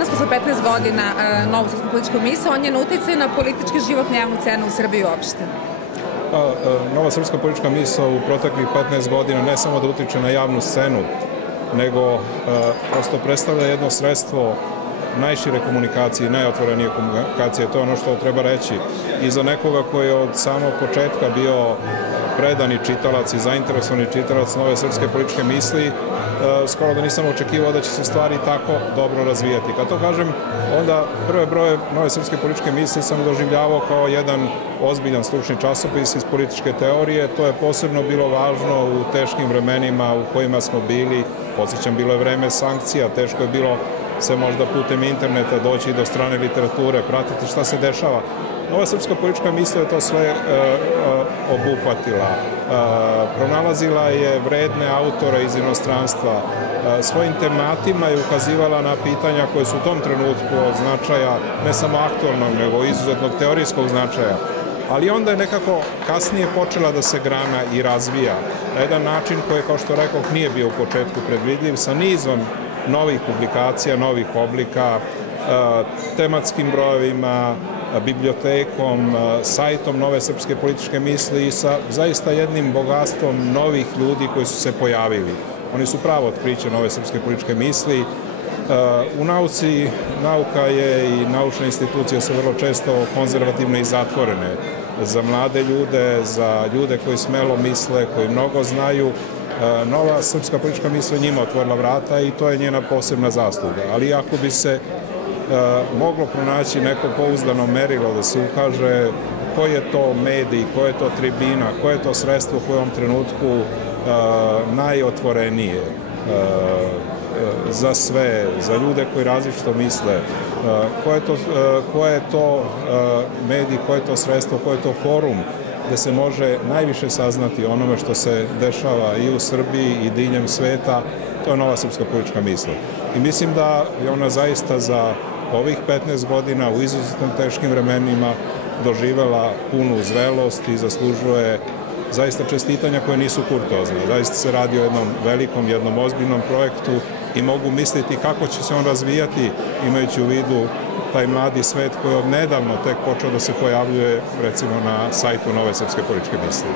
danas posle 15 godina novu srpsku političku misao, on je uticaj na politički život i javnu scenu u Srbiji uopšte. Nova srpska politička misao u proteklih 15 godina ne samo da utiče na javnu scenu, nego prosto predstavlja jedno sredstvo najšire komunikacije, najotvorenije komunikacije. To je ono što treba reći. I za nekoga koji je od samog početka bio predani čitalac i zainteresovani čitalac nove srpske političke misli, skoro da nisam očekivao da će se stvari tako dobro razvijati. Kad to kažem, onda prve broje nove srpske političke misli sam doživljavao kao jedan ozbiljan stručni časopis iz političke teorije. To je posebno bilo važno u teškim vremenima u kojima smo bili. Podsjećam, bilo je vreme sankcija, teško je bilo se možda putem interneta doći do strane literature, pratiti šta se dešava. Nova srpska politička misla je to sve obuhvatila. Pronalazila je vredne autore iz inostranstva. Svojim tematima je ukazivala na pitanja koje su u tom trenutku od značaja ne samo aktualnog, nego izuzetnog teorijskog značaja. Ali onda je nekako kasnije počela da se grana i razvija na jedan način koji, kao što rekoh, nije bio u početku predvidljiv, sa nizom novih publikacija, novih oblika, tematskim brojevima, bibliotekom, sajtom nove srpske političke misli i sa zaista jednim bogatstvom novih ljudi koji su se pojavili. Oni su pravo otkriće nove srpske političke misli. U nauci, nauka je i naučne institucije su vrlo često konzervativne i zatvorene. Za mlade ljude, za ljude koji smelo misle, koji mnogo znaju, nova srpska politička misla njima otvorila vrata i to je njena posebna zasluga. Ali ako bi se moglo pronaći neko pouzdano merilo da se ukaže koji je to medij, koja je to tribina, koje je to sredstvo koje u ovom trenutku najotvorenije za sve, za ljude koji različito misle, koje je to medij, koje je to sredstvo, koje je to forum gde se može najviše saznati onome što se dešava i u Srbiji i diljem sveta, to je nova srpska politička misla. I mislim da je ona zaista za ovih 15 godina u izuzetno teškim vremenima doživela punu zrelost i zaslužuje zaista čestitanja koje nisu kurtozne. Zaista se radi o jednom velikom, jednom ozbiljnom projektu i mogu misliti kako će se on razvijati imajući u vidu taj mladi svet koji od nedavno tek počeo da se pojavljuje recimo na sajtu nove srpske političke misli.